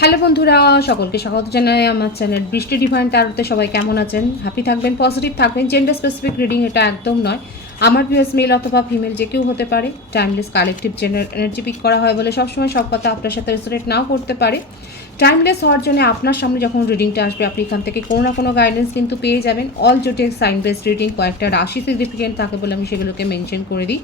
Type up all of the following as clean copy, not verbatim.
Hello বন্ধুরা, সকলকে স্বাগত জানাই আমার চ্যানেল বৃষ্টি ডিভাইন ট্যারোতে। সবাই কেমন আছেন? হ্যাপি থাকবেন, পজিটিভ থাকবেন। জেন্ডার স্পেসিফিক রিডিং এটা একদম নয়। আমার ভিউয়ার্স মেল অথবা ফিমেল যে কেউ হতে পারে। Timeless collective general energy pick করা হয় বলে সবসময় সব কথা আপনার সাথে রেসোনেট নাও করতে পারে। টাইমলেস হওয়ার জন্য আপনার সামনে যখন রিডিংটা আসবে আপনি এখান থেকে কোনো না কোনো গাইডেন্স কিন্তু পেয়ে যাবেন। অল জোটেক সাইন বেসড রিডিং, কয়েকটা রাশি সিগনিফিকেন্ট থাকে বলে আমি সেগুলোকে মেনশন করে দিই।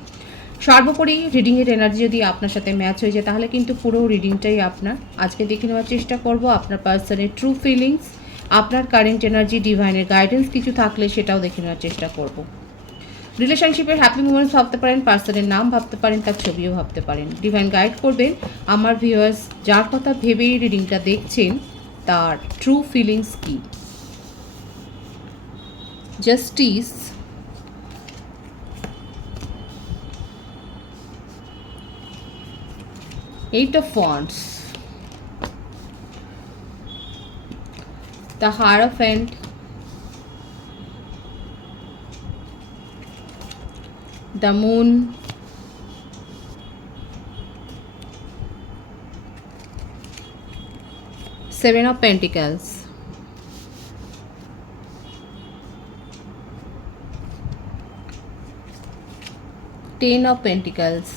সর্বোপরি রিডিংয়ের এনার্জি যদি আপনার সাথে ম্যাচ হয়ে যায় তাহলে কিন্তু পুরো রিডিংটাই আপনার। আজকে দেখে নেওয়ার চেষ্টা করব আপনার পার্সনের ট্রু ফিলিংস, আপনার কারেন্ট এনার্জি, ডিভাইনের গাইডেন্স কিছু থাকলে সেটাও দেখে নেওয়ার চেষ্টা করব। রিলেশনশিপের হ্যাপি মোমেন্টস ভাবতে পারেন, পার্সনের নাম ভাবতে পারেন, তার ছবিও ভাবতে পারেন। ডিভাইন গাইড করবেন আমার ভিউয়ার্স যার কথা ভেবেই রিডিংটা দেখছেন তার ট্রু ফিলিংস কী। Justice, Eight of Wands, the Hierophant, the Moon, Seven of Pentacles, Ten of Pentacles,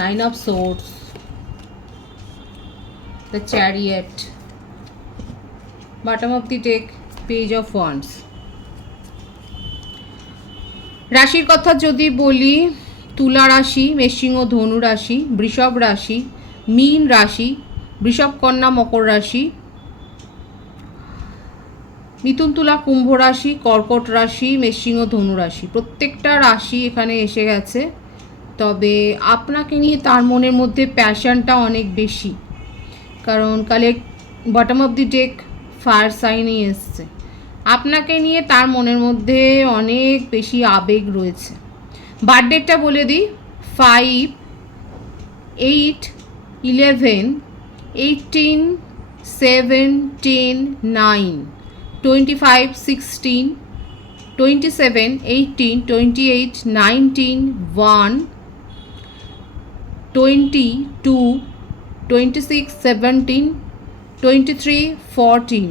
Nine of Swords, the Chariot, bottom of the deck, Page of Wands. রাশির কথা যদি বলি, তুলা রাশি, মেষিং ও ধনু রাশি, বৃষভ রাশি, মীন রাশি, বৃষভ কন্যা মকর রাশি, মিথুন তুলা কুম্ভ রাশি, কর্কট রাশি, মেষিং ও ধনু রাশি, প্রত্যেকটা রাশি এখানে এসে গেছে। তবে আপনাকে নিয়ে তার মনের মধ্যে প্যাশনটা অনেক বেশি, কারণ bottom of the deck fire সাইনই এসছে। আপনাকে নিয়ে তার মনের মধ্যে অনেক বেশি আবেগ রয়েছে। বার্থডেটা বলে দিই, 5, 8, 11, 18, 7, 10, 9, 25, 16, 27, 18, 28, 19, 1, 22, 26, 17, 23, 14,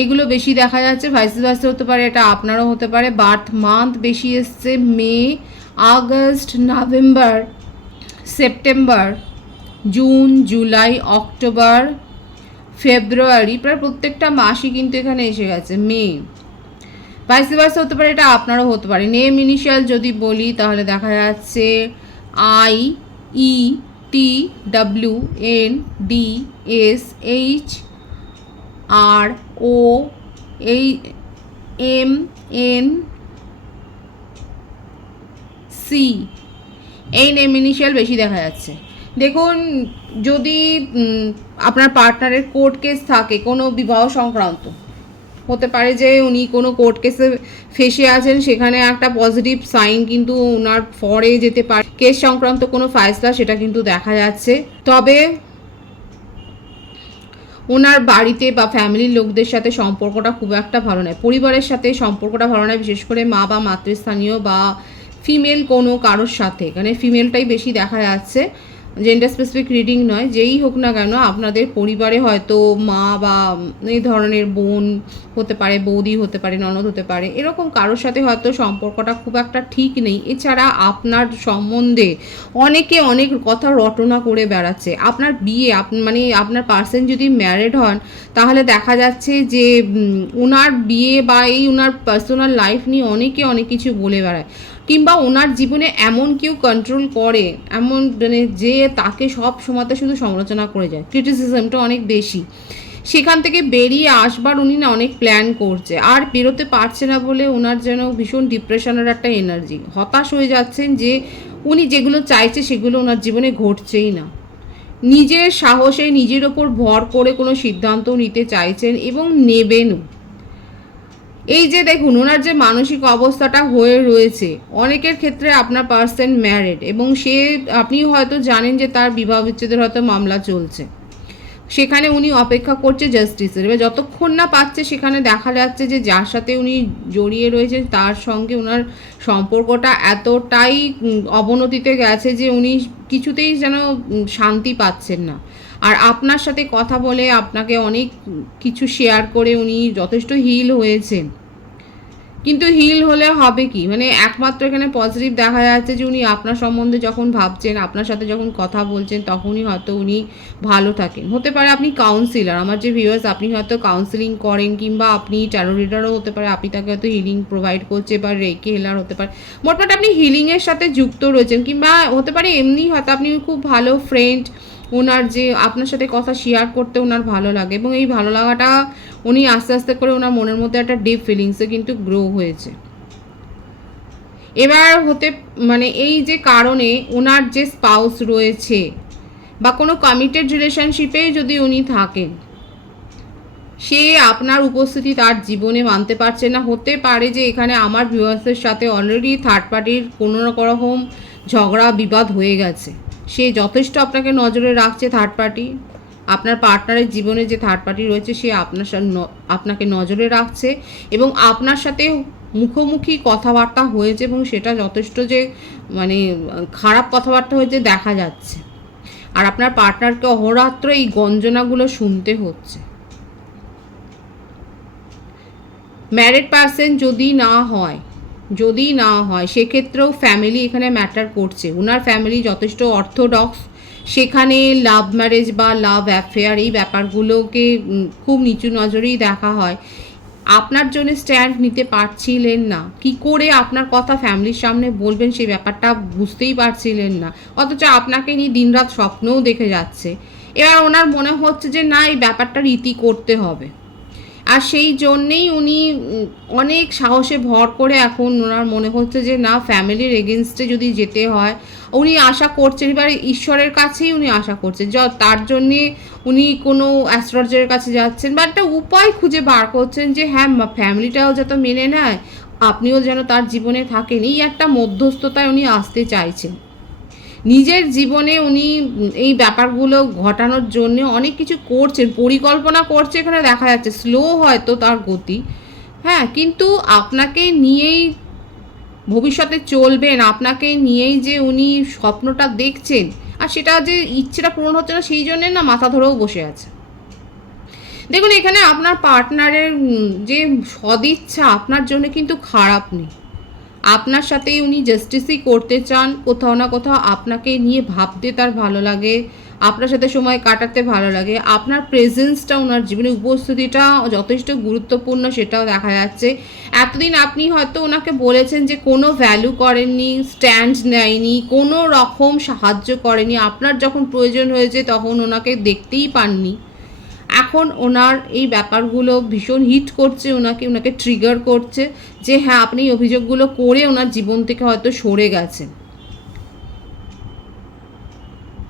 এগুলো বেশি দেখা যাচ্ছে। ভাইস ভার্সা হতে পারে, এটা আপনারও হতে পারে। বার্থ মান্থ বেশি এসছে, May, August, November, September, June, July, October, February, প্রায় প্রত্যেকটা মাসই কিন্তু এখানে এসে গেছে। মে, ভাইস ভার্সা হতে পারে, এটা আপনারও হতে পারে। নেম ইনিশিয়াল যদি বলি তাহলে দেখা যাচ্ছে I, E, T, W, N, D, S, H, R, O, A, M, N, C, এই নেম ইনিশিয়াল বেশি দেখা যাচ্ছে। দেখুন, যদি আপনার পার্টনারের কোর্ট কেস থাকে, কোনো বিবাহ সংক্রান্ত, হতে পারে যে উনি কোনো কোর্ট কেসে ফেসে আছেন, সেখানে একটা পজিটিভ সাইন কিন্তু ওনার ফরে যেতে পারে। কেস সংক্রান্ত কোনো ফায়সলা সেটা কিন্তু দেখা যাচ্ছে। তবে ওনার বাড়িতে বা ফ্যামিলির লোকদের সাথে সম্পর্কটা খুব একটা ভালো নয়, পরিবারের সাথে সম্পর্কটা ভালো নয়, বিশেষ করে মা বা মাতৃস্থানীয় বা ফিমেল কোনো কারোর সাথে। এখানে ফিমেলটাই বেশি দেখা যাচ্ছে, জেন্ডার স্পেসিফিক রিডিং নয়। যেই হোক না কেন, আপনাদের পরিবারে হয়তো মা বা এই ধরনের বোন হতে পারে, বৌদি হতে পারে, ননদ হতে পারে, এরকম কারোর সাথে হয়তো সম্পর্কটা খুব একটা ঠিক নেই। এছাড়া আপনার সম্বন্ধে অনেকে অনেক কথা রটনা করে বেড়াচ্ছে। আপনার বিয়ে, মানে আপনার পার্সন যদি ম্যারিড হন তাহলে দেখা যাচ্ছে যে ওনার বিয়ে বা এই ওনার পার্সোনাল লাইফ নিয়ে অনেকে অনেক কিছু বলে বেড়ায়, কিংবা ওনার জীবনে এমন কেউ কন্ট্রোল করে, এমন মানে যে তাকে সব সময়তে শুধু সমালোচনা করে যায়, ক্রিটিসিজমটা অনেক বেশি। সেখান থেকে বেরিয়ে আসবার উনি না অনেক প্ল্যান করছে, আর বেরোতে পারছে না বলে ওনার যেন ভীষণ ডিপ্রেশনের একটা এনার্জি। হতাশ হয়ে যাচ্ছেন যে উনি যেগুলো চাইছে সেগুলো ওনার জীবনে ঘটছেই না। নিজের সাহসে নিজের ওপর ভর করে কোনো সিদ্ধান্ত নিতে চাইছেন এবং নেবেনও। এই যে দেখুন ওনার যে মানসিক অবস্থাটা হয়ে রয়েছে, অনেকের ক্ষেত্রে আপনার পার্সন ম্যারিড এবং আপনি হয়তো জানেন যে তার বিবাহ বিচ্ছেদের হয়তো মামলা চলছে। সেখানে উনি অপেক্ষা করছে জাস্টিসের। এবার যতক্ষণ না পাচ্ছে সেখানে দেখা যাচ্ছে যে যার সাথে উনি জড়িয়ে রয়েছেন তার সঙ্গে ওনার সম্পর্কটা এতটাই অবনতিতে গেছে যে উনি কিছুতেই যেন শান্তি পাচ্ছেন না। আর আপনার সাথে কথা বলে আপনাকে অনেক কিছু শেয়ার করে উনি যথেষ্ট হিল হয়েছেন। কিন্তু হিল হলে হবে কি, মানে একমাত্র এখানে পজিটিভ দেখা যাচ্ছে যে উনি আপনার সম্বন্ধে যখন ভাবছেন, আপনার সাথে যখন কথা বলছেন, তখনই হয়তো উনি ভালো থাকেন। হতে পারে আপনি কাউন্সিলার, আমার যে ভিউয়ার্স, আপনি হয়তো কাউন্সিলিং করেন, কিংবা আপনি ট্যারো রিডারও হতে পারে, আপনি তাকে হয়তো হিলিং প্রোভাইড করছে, বা রেকি হিলার হতে পারে। মোটমাট আপনি হিলিংয়ের সাথে যুক্ত রয়েছেন, কিংবা হতে পারে এমনি হয়তো আপনি খুব ভালো ফ্রেন্ড, ওনার যে আপনার সাথে কথা শেয়ার করতে ওনার ভালো লাগে, এবং এই ভালো লাগাটা উনি আস্তে আস্তে করে ওনার মনের মধ্যে একটা ডিপ ফিলিংসে কিন্তু গ্রো হয়েছে। এবার মানে এই যে কারণে ওনার যে স্পাউস রয়েছে বা কোনো কমিটেড রিলেশনশিপে যদি উনি থাকেন, সে আপনার উপস্থিতি তার জীবনে মানতে পারছে না। হতে পারে যে এখানে আমার ভিউয়ার্সের সাথে অলরেডি থার্ড পার্টির কোনো রকম ঝগড়া বিবাদ হয়ে গেছে। সে যথেষ্ট আপনাকে নজরে রাখছে, থার্ড পার্টি, আপনার পার্টনারের জীবনে যে থার্ড পার্টি রয়েছে সে আপনাকে নজরে রাখছে, এবং আপনার সাথে মুখোমুখি কথাবার্তা হয়েছে, এবং সেটা যথেষ্ট যে মানে খারাপ কথাবার্তা হয়েছে দেখা যাচ্ছে। আর আপনার পার্টনারকে অহোরাত্র এই গঞ্জনাগুলো শুনতে হচ্ছে। ম্যারিড পারসন যদি না হয় সেক্ষেত্রেও ফ্যামিলি এখানে ম্যাটার করছে। ওনার ফ্যামিলি যথেষ্ট অর্থোডক্স, সেখানে লাভ ম্যারেজ বা লাভ অ্যাফেয়ার এই ব্যাপারগুলোকে খুব নিচু নজরেই দেখা হয়। আপনার জন্য স্ট্যান্ড নিতে পারছিলেন না, কি করে আপনার কথা ফ্যামিলির সামনে বলবেন সেই ব্যাপারটা বুঝতেই পারছিলেন না, অথচ আপনাকে নিয়ে দিনরাত স্বপ্নও দেখে যাচ্ছে। এবার ওনার মনে হচ্ছে যে না, এই ব্যাপারটা রীতি করতে হবে, আর সেই জন্যেই উনি অনেক সাহসে ভর করে এখন ওনার মনে হচ্ছে যে না, ফ্যামিলির এগেনস্টে যদি যেতে হয়, উনি আশা করছেন, এবারে ঈশ্বরের কাছেই উনি আশা করছেন, তার জন্যে উনি কোনো অ্যাস্ট্রোলজারের কাছে যাচ্ছেন, বা একটা উপায় খুঁজে বার করছেন যে হ্যাঁ, ফ্যামিলিটাও যাতে মেনে নেয়, আপনিও যেন তার জীবনে থাকেন। এই একটা মধ্যস্থতায় উনি আসতে চাইছেন। নিজের জীবনে উনি এই ব্যাপারগুলো ঘটানোর জন্য অনেক কিছু করছেন, পরিকল্পনা করছে, এখানে দেখা যাচ্ছে স্লো হয়তো তার গতি, হ্যাঁ, কিন্তু আপনাকে নিয়েই ভবিষ্যতে চলবেন, আপনাকে নিয়েই যে উনি স্বপ্নটা দেখছেন, আর সেটা যে ইচ্ছেটা পূরণ হচ্ছে না সেই জন্যে না মাথা ধরেও বসে আছে। দেখুন, এখানে আপনার পার্টনারের যে সদিচ্ছা আপনার জন্য কিন্তু খারাপ নেই। আপনার সাথেই উনি জাস্টিসই করতে চান, কোথাও না কোথাও আপনাকে নিয়ে ভাবতে তার ভালো লাগে, আপনার সাথে সময় কাটাতে ভালো লাগে, আপনার প্রেজেন্সটা, ওনার জীবনে উপস্থিতিটা যথেষ্ট গুরুত্বপূর্ণ, সেটাও দেখা যাচ্ছে। এতদিন আপনি হয়তো ওনাকে বলেছেন যে কোনো ভ্যালু করেননি, স্ট্যান্ড নেয়নি, কোনো রকম সাহায্য করেনি, আপনার যখন প্রয়োজন হয়েছে তখন ওনাকে দেখতেই পাননি। এখন ওনার এই ব্যাপারগুলো ভীষণ হিট করছে, ওনাকে ট্রিগার করছে যে হ্যাঁ, আপনি এই অভিযোগগুলো করে ওনার জীবন থেকে হয়তো সরে গেছেন।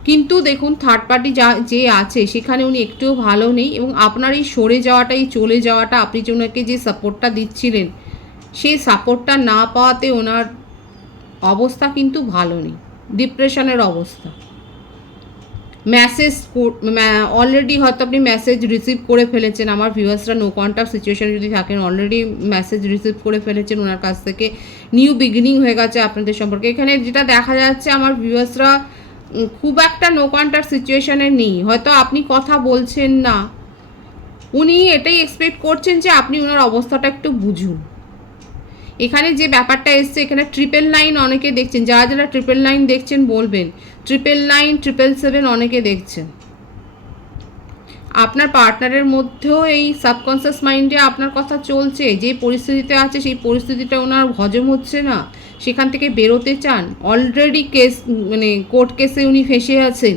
কিন্তু দেখুন, থার্ড পার্টি যে আছে সেখানে উনি একটুও ভালো নেই, এবং আপনার এই সরে যাওয়াটা, এই চলে যাওয়াটা, আপনি যে ওনাকে যে সাপোর্টটা দিচ্ছিলেন সেই সাপোর্টটা না পাওয়াতে ওনার অবস্থা কিন্তু ভালো নেই, ডিপ্রেশনের অবস্থা। মেসেজ অলরেডি হয়তো আপনি মেসেজ রিসিভ করে ফেলেছেন, আমার ভিউয়ার্সরা নো কন্ট্যাক্ট সিচুয়েশানে যদি থাকেন, অলরেডি মেসেজ রিসিভ করে ফেলেছেন ওনার কাছ থেকে, নিউ বিগিনিং হয়ে গেছে আপনাদের সম্পর্কে। এখানে যেটা দেখা যাচ্ছে, আমার ভিউয়ার্সরা খুব একটা নো কন্ট্যাক্ট সিচুয়েশানে নেই, হয়তো আপনি কথা বলছেন না, উনি এটাই এক্সপেক্ট করছেন যে আপনি ওনার অবস্থাটা একটু বুঝুন। এখানে যে ব্যাপারটা এসছে, এখানে 999 অনেকে দেখছেন, যারা 999 দেখছেন বলবেন, 999, 777 অনেকে দেখছেন। আপনার পার্টনারের মধ্যেও এই সাবকনসিয়াস মাইন্ডে আপনার কথা চলছে, যে পরিস্থিতিতে আছে সেই পরিস্থিতিটা ওনার হজম হচ্ছে না, সেখান থেকে বেরোতে চান। অলরেডি মানে কোর্ট কেসে উনি ফেঁসে আছেন,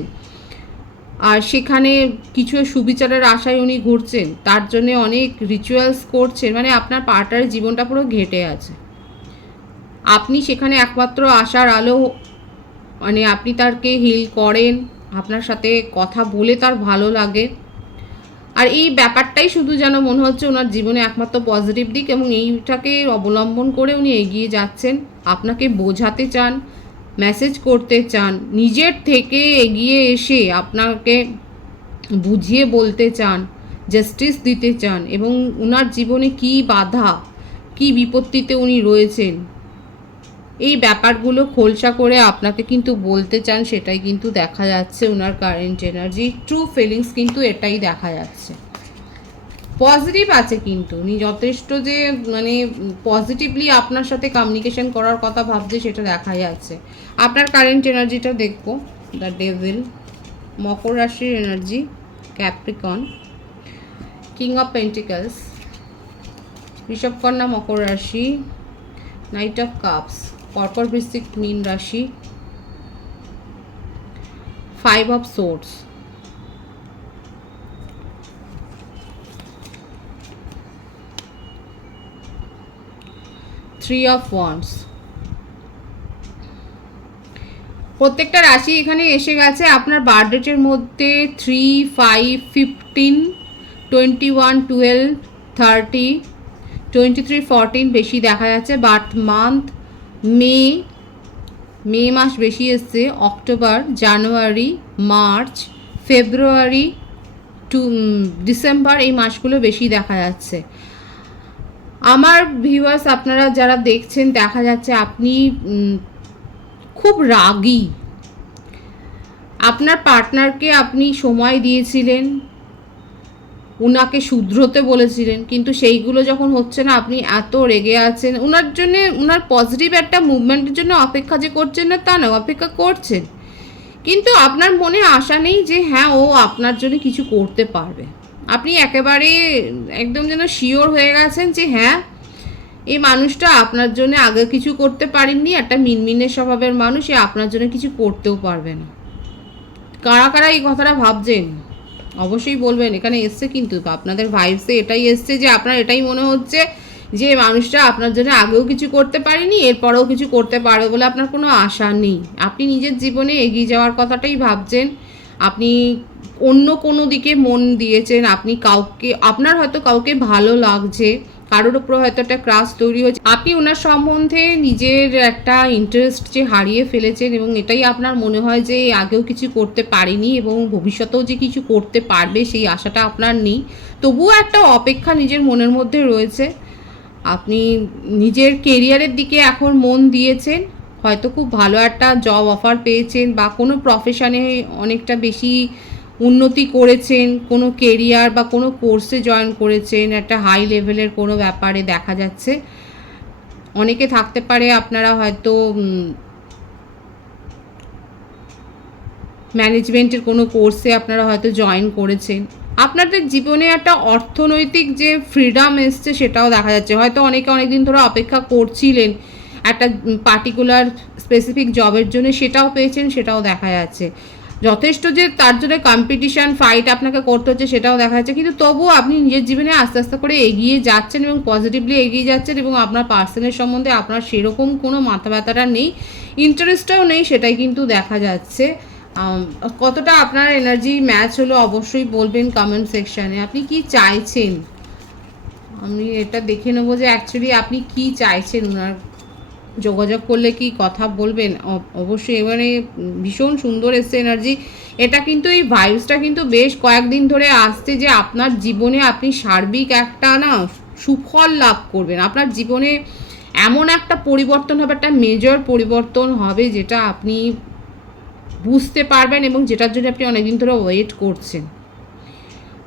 আর সেখানে কিছু সুবিচারের আশায় উনি ঘুরছেন, তার জন্য অনেক রিচুয়ালস করছেন, মানে আপনার পার্টনারের জীবনটা পুরো ঘেটে আছে। আপনি সেখানে একমাত্র আশার আলো, মানে আপনি তাকে হিল করেন, আপনার সাথে কথা বলে তার ভালো লাগে, আর এই ব্যাপারটাই শুধু যেন মনে হচ্ছে ওনার জীবনে একমাত্র পজিটিভ দিক, এবং এইটাকে অবলম্বন করে উনি এগিয়ে যাচ্ছেন। আপনাকে বোঝাতে চান, মেসেজ করতে চান, নিজের থেকে এগিয়ে এসে আপনাকে বুঝিয়ে বলতে চান, জাস্টিস দিতে চান, এবং ওনার জীবনে কি বাধা, কি বিপত্তিতে উনি রয়েছেন, এই ব্যাপারগুলো খোলসা করে আপনাকে কিন্তু বলতে চান, সেটাই কিন্তু দেখা যাচ্ছে ওনার কারেন্ট এনার্জি। ট্রু ফিলিংস কিন্তু এটাই দেখা যাচ্ছে। পজিটিভ আছে, কিন্তু উনি যথেষ্ট যে মানে পজিটিভলি আপনার সাথে কমিউনিকেশন করার কথা ভাবছে সেটা দেখা যাচ্ছে। আপনার কারেন্ট এনার্জিটা দেখবো। দ্য ডেভিল, মকর রাশির energy, Capricorn, king of pentacles, ঋষভকন্যা মকর রাশি, নাইট অফ কাপস, কর্কট বৃশ্চিক মীন রাশি, 5 of swords, three of wands. প্রত্যেকটা রাশি এখানে এসে গেছে আপনার বার্থডেটের মধ্যে 3, 5, 15, 21, 12, 30, 23, 14 বেশি দেখা যাচ্ছে। বার্থ মান্থ মে মাস বেশি এসছে, October, January, March, February to December, এই মাসগুলো বেশি দেখা যাচ্ছে। আমার ভিউয়ার্স, আপনারা যারা দেখছেন, দেখা যাচ্ছে আপনি খুব রাগী। আপনার পার্টনারকে আপনি সময় দিয়েছিলেন, উনাকে শুধরোতে বলেছিলেন, কিন্তু সেইগুলো যখন হচ্ছে না আপনি এত রেগে আছেন। ওনার জন্য, ওনার পজিটিভ একটা মুভমেন্টের জন্য অপেক্ষা যে করছেন না তা না, অপেক্ষা করছেন, কিন্তু আপনার মনে আশা নেই যে হ্যাঁ ও আপনার জন্য কিছু করতে পারবে। আপনি একেবারে একদম যেন শিওর হয়ে গেছেন যে হ্যাঁ এই মানুষটা আপনার জন্য আগে কিছু করতে পারেননি, একটা মিনমিনের স্বভাবের মানুষ, এ আপনার জন্য কিছু করতেও পারবে না। কারা কারা এই কথাটা ভাবছেন অবশ্যই বলবেন। এখানে এসছে কিন্তু আপনাদের ভাইবসে এটাই এসছে যে আপনার এটাই মনে হচ্ছে যে মানুষটা আপনার জন্য আগেও কিছু করতে পারেনি, এরপরেও কিছু করতে পারবে বলে আপনার কোনো আশা নেই। আপনি নিজের জীবনে এগিয়ে যাওয়ার কথাটাই ভাবছেন, আপনি অন্য কোনো দিকে মন দিয়েছেন, আপনি কাউকে, আপনার হয়তো কাউকে ভালো লাগছে, কারোর উপর হয়তো একটা ক্রাশ তৈরি হয়েছে, আপনি ওনার সম্বন্ধে নিজের একটা ইন্টারেস্ট যে হারিয়ে ফেলেছেন, এবং এটাই আপনার মনে হয় যে আগেও কিছু করতে পারেনি এবং ভবিষ্যতেও যে কিছু করতে পারবে সেই আশাটা আপনার নেই। তবুও একটা অপেক্ষা নিজের মনের মধ্যে রয়েছে। আপনি নিজের কেরিয়ারের দিকে এখন মন দিয়েছেন, হয়তো খুব ভালো একটা জব অফার পেয়েছেন বা কোনো প্রফেশনে অনেকটা বেশি উন্নতি করেছেন, কোনো কেরিয়ার বা কোনো কোর্সে জয়েন করেছেন, একটা হাই লেভেলের কোনো ব্যাপারে দেখা যাচ্ছে। অনেকে থাকতে পারে আপনারা হয়তো ম্যানেজমেন্টের কোনো কোর্সে আপনারা হয়তো জয়েন করেছেন। আপনাদের জীবনে একটা অর্থনৈতিক যে ফ্রিডম এসছে সেটাও দেখা যাচ্ছে। হয়তো অনেকে অনেকদিন ধরে অপেক্ষা করছিলেন একটা পার্টিকুলার স্পেসিফিক জবের জন্য, সেটাও পেয়েছেন, সেটাও দেখা যাচ্ছে। যথেষ্ট যে তার জন্য কম্পিটিশান ফাইট আপনাকে করতে হচ্ছে সেটাও দেখা যাচ্ছে, কিন্তু তবুও আপনি নিজের জীবনে আস্তে আস্তে করে এগিয়ে যাচ্ছেন এবং পজিটিভলি এগিয়ে যাচ্ছেন, এবং আপনার পার্সনের সম্বন্ধে আপনার সেরকম কোনো মাথা ব্যথাটা নেই, ইন্টারেস্টটাও নেই, সেটাই কিন্তু দেখা যাচ্ছে। কতটা আপনার এনার্জি ম্যাচ হলো অবশ্যই বলবেন কমেন্ট সেকশানে। আপনি কি চাইছেন, আমি এটা দেখে নেবো যে অ্যাকচুয়ালি আপনি কি চাইছেন। ওনার যোগাযোগ করলে কি কথা বলবেন অবশ্যই। এবারে ভীষণ সুন্দর এসছে এনার্জি। এটা কিন্তু এই ভাইবসটা কিন্তু বেশ কয়েকদিন ধরে আসছে যে আপনার জীবনে আপনি সার্বিক একটা না সুফল লাভ করবেন। আপনার জীবনে এমন একটা পরিবর্তন হবে, একটা মেজর পরিবর্তন হবে যেটা আপনি বুঝতে পারবেন এবং যেটার জন্য আপনি অনেকদিন ধরে ওয়েট করছেন।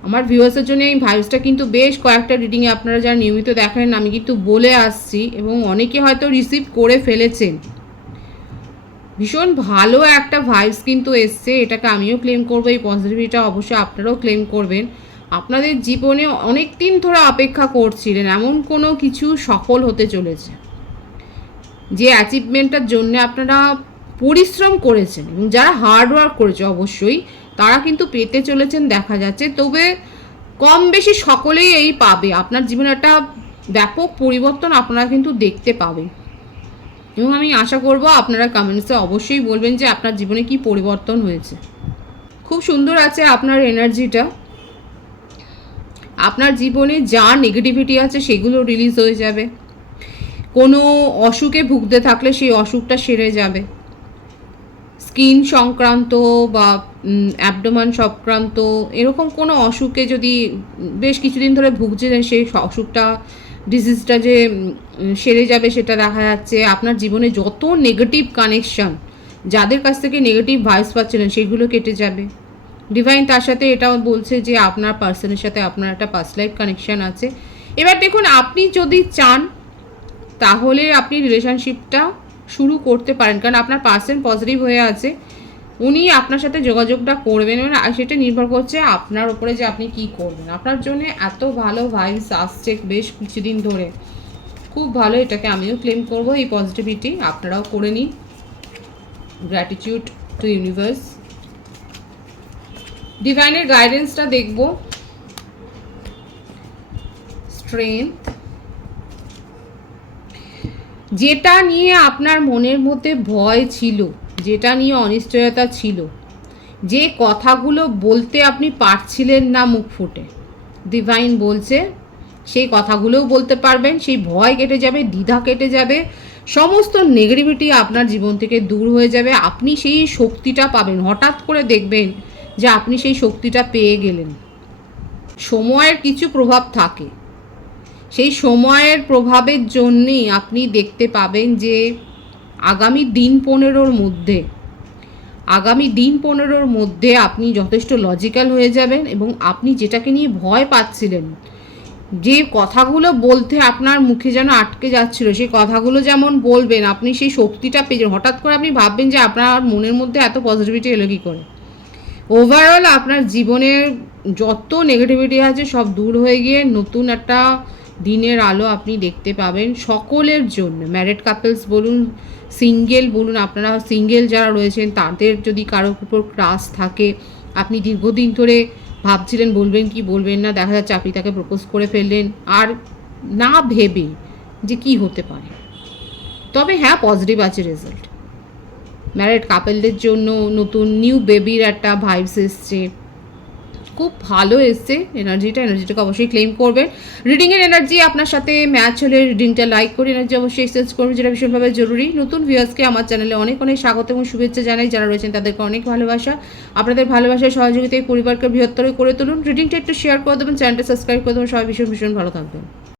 আমার ভিউয়ার্সের জন্য এই ভাইবসটা কিন্তু বেশ কয়েকটা রিডিংয়ে আপনারা যারা নিয়মিত দেখেন আমি কিন্তু বলে আসছি, এবং অনেকে হয়তো রিসিভ করে ফেলেছেন। ভীষণ ভালো একটা ভাইবস কিন্তু এসছে, এটাকে আমিও ক্লেম করবো, এই পজিটিভিটিটা অবশ্যই আপনারাও ক্লেম করবেন। আপনাদের জীবনে অনেক দিন ধরে অপেক্ষা করছিলেন, এমন কোনো কিছু সফল হতে চলেছে যে অ্যাচিভমেন্টটার জন্য আপনারা পরিশ্রম করেছেন, এবং যারা হার্ডওয়ার্ক করেছে অবশ্যই তারা কিন্তু পেতে চলেছেন দেখা যাচ্ছে। তবে কম বেশি সকলেই এই পাবে, আপনার জীবনে একটা ব্যাপক পরিবর্তন আপনারা কিন্তু দেখতে পাবে, এবং আমি আশা করব আপনারা কমেন্টসে অবশ্যই বলবেন যে আপনার জীবনে কি পরিবর্তন হয়েছে। খুব সুন্দর আছে আপনার এনার্জিটা। আপনার জীবনে যা নেগেটিভিটি আছে সেগুলো রিলিজ হয়ে যাবে, কোনো অসুখে ভুগতে থাকলে সেই অসুখটা সেরে যাবে, স্কিন সংক্রান্ত বা অ্যাবডোমেন সংক্রান্ত এরকম কোনো অসুখে যদি বেশ কিছুদিন ধরে ভুগছিলেন, সেই অসুখটা ডিজিজটা যে সেরে যাবে সেটা দেখা যাচ্ছে। আপনার জীবনে যত নেগেটিভ কানেকশন, যাদের কাছ থেকে নেগেটিভ ভাইবস পাচ্ছিলেন, সেগুলো কেটে যাবে। ডিভাইন তার সাথে এটাও বলছে যে আপনার পার্সনের সাথে আপনার একটা পাস্ট লাইফ কানেকশন আছে। এবার দেখুন, আপনি যদি চান তাহলে আপনি রিলেশনশিপটা শুরু করতে পারেন, কারণ আপনার পার্সন পজিটিভ হয়ে আছে, উনি আপনার সাথে যোগাযোগটা করবেন। আর সেটা নির্ভর করছে আপনার উপরে যে আপনি কি করবেন। আপনার জন্য এত ভালো ভাইবস আসছে বেশ কিছুদিন ধরে, খুব ভালো। এটাকে আমিও ক্লেম করব, এই পজিটিভিটি আপনারাও করে নিন। Gratitude to universe. ডিভাইনের গাইডেন্সটা দেখব। স্ট্রেংথ। যেটা নিয়ে আপনার মনের মধ্যে ভয় ছিল, যেটা নিয়ে অনিশ্চয়তা ছিল, যে কথাগুলো বলতে আপনি পারছিলেন না মুখ ফুটে, ডিভাইন বলছে সেই কথাগুলোও বলতে পারবেন। সেই ভয় কেটে যাবে, দ্বিধা কেটে যাবে, সমস্ত নেগেটিভিটি আপনার জীবন থেকে দূর হয়ে যাবে। আপনি সেই শক্তিটা পাবেন, হঠাৎ করে দেখবেন যে আপনি সেই শক্তিটা পেয়ে গেলেন। সময়ের কিছু প্রভাব থাকে, সেই সময়ের প্রভাবের জন্যেই আপনি দেখতে পাবেন যে আগামী দিন 15 মধ্যে আপনি যথেষ্ট লজিক্যাল হয়ে যাবেন, এবং আপনি যেটাকে নিয়ে ভয় পাচ্ছিলেন, যে কথাগুলো বলতে আপনার মুখে যেন আটকে যাচ্ছিল, সেই কথাগুলো যেমন বলবেন, আপনি সেই শক্তিটা পেয়ে হঠাৎ করে আপনি ভাববেন যে আপনার মনের মধ্যে এত পজিটিভিটি এলো কী করে। ওভারঅল আপনার জীবনের যত নেগেটিভিটি আছে সব দূর হয়ে গিয়ে নতুন একটা দিনের আলো আপনি দেখতে পাবেন সকলের জন্য। ম্যারিড কাপলস বলুন, সিঙ্গেল বলুন, আপনারা সিঙ্গেল যারা রয়েছেন তাদের যদি কারোর উপর ক্রাশ থাকে, আপনি দীর্ঘদিন ধরে ভাবছিলেন বলবেন কি বলবেন না, দেখা যাচ্ছে আপনি তাকে প্রপোজ করে ফেললেন আর না ভেবে যে কি হতে পারে। তবে হ্যাঁ, পজিটিভ আছে রেজাল্ট। ম্যারিড কাপলদের জন্য নতুন নিউ বেবির একটা ভাইবস এসছে, খুব ভালো এসছে এনার্জিটাকে অবশ্যই ক্লেম করবেন। রিডিংয়ের এনার্জি আপনার সাথে ম্যাচ হলে রিডিংটা লাইক করে এনার্জি অবশ্যই এক্সচেঞ্জ করবেন, যেটা ভীষণভাবে জরুরি। নতুন ভিউয়ার্সকে আমার চ্যানেলে অনেক অনেক স্বাগত এবং শুভেচ্ছা জানাই। যারা রয়েছেন তাদেরকে অনেক ভালোবাসা। আপনাদের ভালোবাসার সহযোগিতায় পরিবারকে বৃহত্তর করে তুলুন। রিডিংটা একটু শেয়ার করে দেবেন, চ্যানেলটা সাবস্ক্রাইব করে দেবেন। সবাই ভীষণ ভীষণ ভালো থাকবেন।